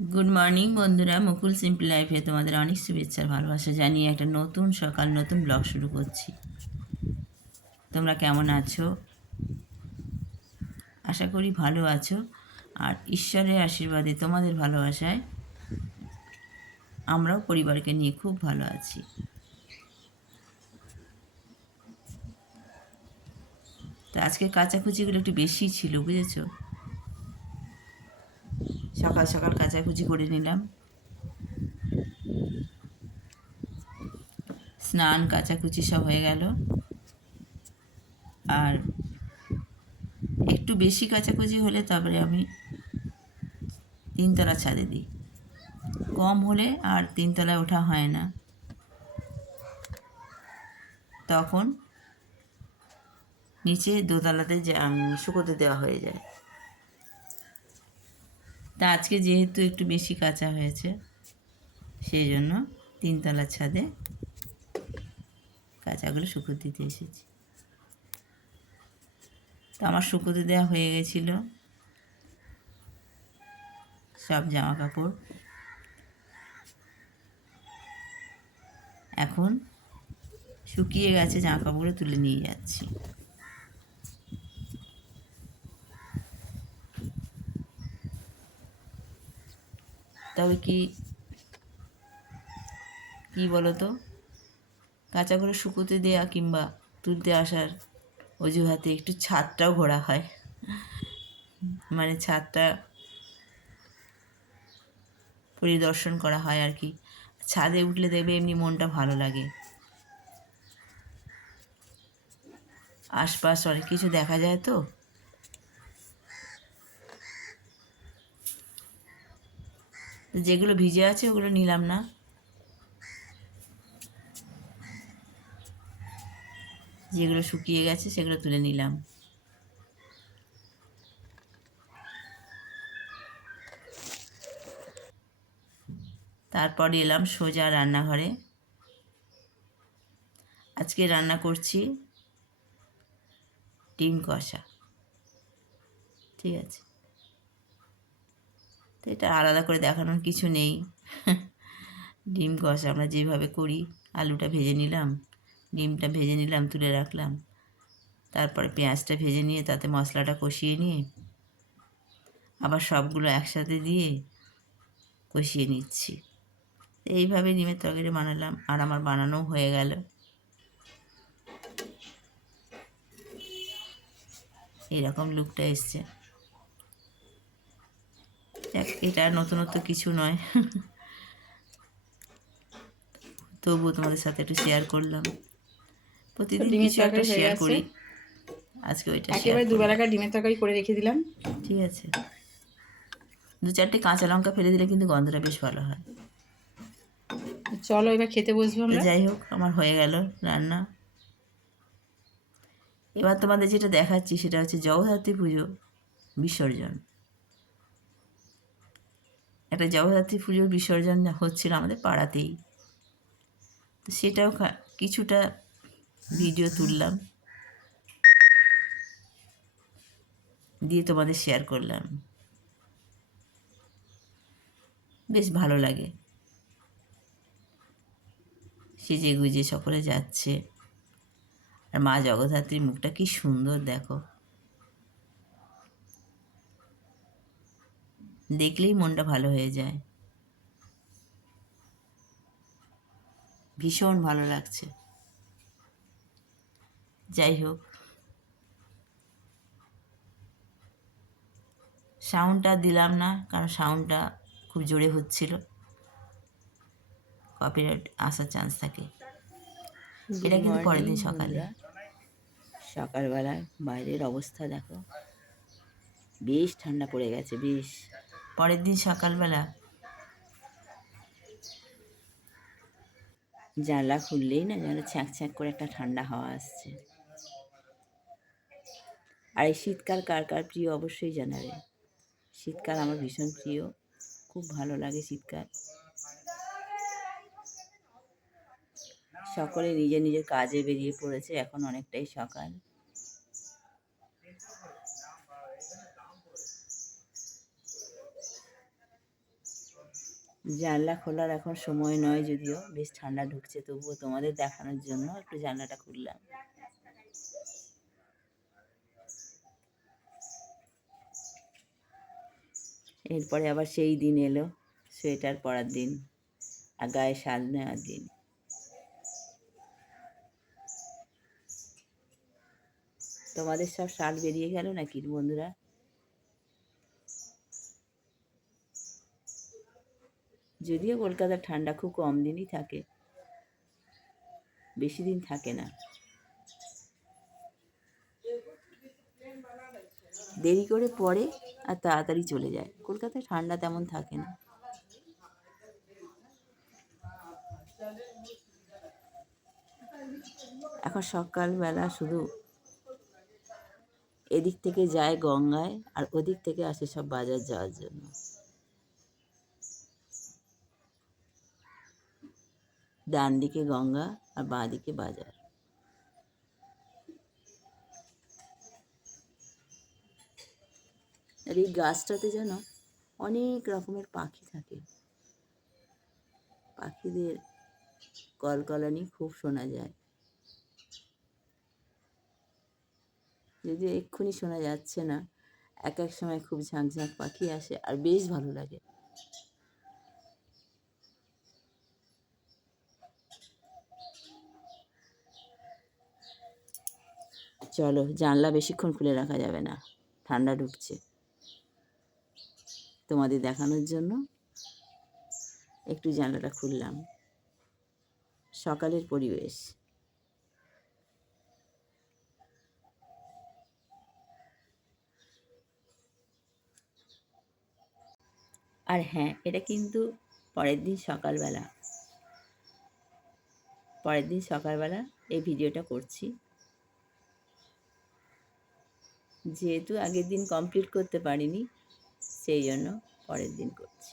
Good morning বন্ধুরা। মুকুল simple লাইফে তোমাদের অনেক শুভেচ্ছার ভালোবাসা জানিয়ে একটা নতুন সকাল, নতুন ব্লগ শুরু করছি। তোমরা কেমন আছো? আশা করি ভালো আছো। আর ঈশ্বরের আশীর্বাদে তোমাদের ভালোবাসায় আমরাও পরিবারকে নিয়ে খুব ভালো আছি। তো আজকে কাচাকুচিগুলো একটু বেশি ছিল, বুঝেছ? সকাল সকাল কাচাকুচি করে নিলাম। স্নান, কাচাকুচি সব হয়ে গেল। আর একটু বেশি কাচাকুচি হলে তারপরে আমি তিনতলা ছাদে দিই। কম হলে আর তিনতলায় ওঠা হয় না। তখন নিচে দোতলাতে যা শুকোতে দেওয়া হয়ে যায়। তা আজকে যেহেতু একটু বেশি কাঁচা হয়েছে, সেই জন্য তিনতলার ছাদে কাঁচাগুলো শুকোতে দিতে এসেছি। তো আমার শুকোতে দেওয়া হয়ে গেছিল। সব জামা কাপড় এখন শুকিয়ে গেছে জামা কাপড়গুলো তুলে নিয়ে যাচ্ছি। তবে কি কি বলো তো কাঁচা করে শুকোতে দেওয়া কিংবা তুলতে আসার অজুহাতে একটু ছাদটাও ঘোরা হয়। মানে ছাদটা পরিদর্শন করা হয় আর কি। ছাদে উঠলে দেখবে এমনি মনটা ভালো লাগে। আশপাশ অনেক কিছু দেখা যায় তো। যেগুলো ভিজে আছে ওগুলো নিলাম না। যেগুলো শুকিয়ে গেছে সেগুলো তুলে নিলাম। তারপর এলাম সোজা রান্নাঘরে। আজকে রান্না করছি ডিম কষা। ঠিক আছে। তো এটা আলাদা করে দেখানোর কিছু নেই। ডিম কষা আমরা যেভাবে করি, আলুটা ভেজে নিলাম, ডিমটা ভেজে নিলাম, তুলে রাখলাম। তারপরে পেঁয়াজটা ভেজে নিয়ে তাতে মশলাটা কষিয়ে নিয়ে আবার সবগুলো একসাথে দিয়ে কষিয়ে নিচ্ছি। এইভাবে ডিমের তরকারি বানালাম আর আমার বানানোও হয়ে গেল। এইরকম লুকটা এসছে। দেখ এটা নতুনত্ব কিছু নয়। তবুও তোমাদের সাথে একটু শেয়ার করলাম। প্রতিদিন কিছু একটা শেয়ার করি। আজকে ওইটা একেবারে দুবেলাকার ডিমের তরকারি করে রেখে দিলাম। ঠিক আছে। দু চারটে কাঁচা লঙ্কা ফেলে দিলে কিন্তু গন্ধটা বেশ ভালো হয়। চলো এবার খেতে বসবো আমরা। যাই হোক আমার হয়ে গেল রান্না। এবার তোমাদের যেটা দেখাচ্ছি সেটা হচ্ছে জগদ্ধাত্রী পুজো বিসর্জন। একটা জগদ্ধাত্রী পুজোর বিসর্জন হচ্ছিল আমাদের পাড়াতেই। তো সেটাও কিছুটা ভিডিও তুললাম। দিয়ে তোমাদের শেয়ার করলাম। বেশ ভালো লাগে। সেজে গুজে সকলে যাচ্ছে। আর মা জগদ্ধাত্রীর মুখটা কি সুন্দর দেখো। দেখলেই মনটা ভালো হয়ে যায়। ভীষণ ভালো লাগছে। যাই হোক। সাউন্ডটা দিলাম না কারণ সাউন্ডটা খুব জোরে হচ্ছিল। কপিরাইট আসার চান্স থাকে। এটা কিন্তু পরের দিন সকালে। সকালবেলায় বাইরের অবস্থা দেখো। বেশ ঠান্ডা পড়ে গেছে বেশ। পরের দিন সকালবেলা। জানলা খুললেই না, যেন ছ্যাঁক ছ্যাঁক করে একটা ঠান্ডা হাওয়া আসছে। আর এই শীতকাল কার কার প্রিয় অবশ্যই জানাবে। শীতকাল আমার ভীষণ প্রিয়, খুব ভালো লাগে শীতকাল। সকলে নিজের নিজের কাজে বেরিয়ে পড়েছে, এখন অনেকটাই সকাল। জানলা খোলার এখন সময় নয় যদিও, বেশ ঠান্ডা ঢুকছে, তবুও তোমাদের দেখানোর জন্য একটু জানলাটা খুললাম। এরপরে আবার সেই দিন এলো, সোয়েটার পরার দিন আর গায়ে শাল নেওয়ার দিন। তোমাদের সব শাল বেরিয়ে গেল নাকি বন্ধুরা? যদিও কলকাতার ঠান্ডা খুব কম দিনই থাকে। বেশি দিন থাকে না। দেরি করে পড়ে আর তাড়াতাড়ি চলে যায়। কলকাতায় ঠান্ডা তেমন থাকে না। এখন সকালবেলা শুধু এদিক থেকে যায় গঙ্গায় আর ওদিক থেকে আসে সব বাজার যাওয়ার জন্য। ডান দিকে গঙ্গা আর বাঁ দিকে বাজার। আর এই গাছটাতে যেন অনেক রকমের পাখি থাকে। পাখিদের কলকলানি খুব শোনা যায়। যদিও এক্ষুনি শোনা যাচ্ছে না, এক এক সময় খুব ঝাঁক ঝাঁক পাখি আসে আর বেশ ভালো লাগে। চলো, জানলা বেশিক্ষণ খুলে রাখা যাবে না। ঠান্ডা ঢুকছে। তোমাদের দেখানোর জন্য একটু জানলাটা খুললাম। সকালের পরিবেশ। আর হ্যাঁ এটা কিন্তু পরের দিন সকালবেলা। পরের দিন সকালবেলা এই ভিডিওটা করছি। যেহেতু আগের দিন কমপ্লিট করতে পারিনি সেই জন্য পরের দিন করছি।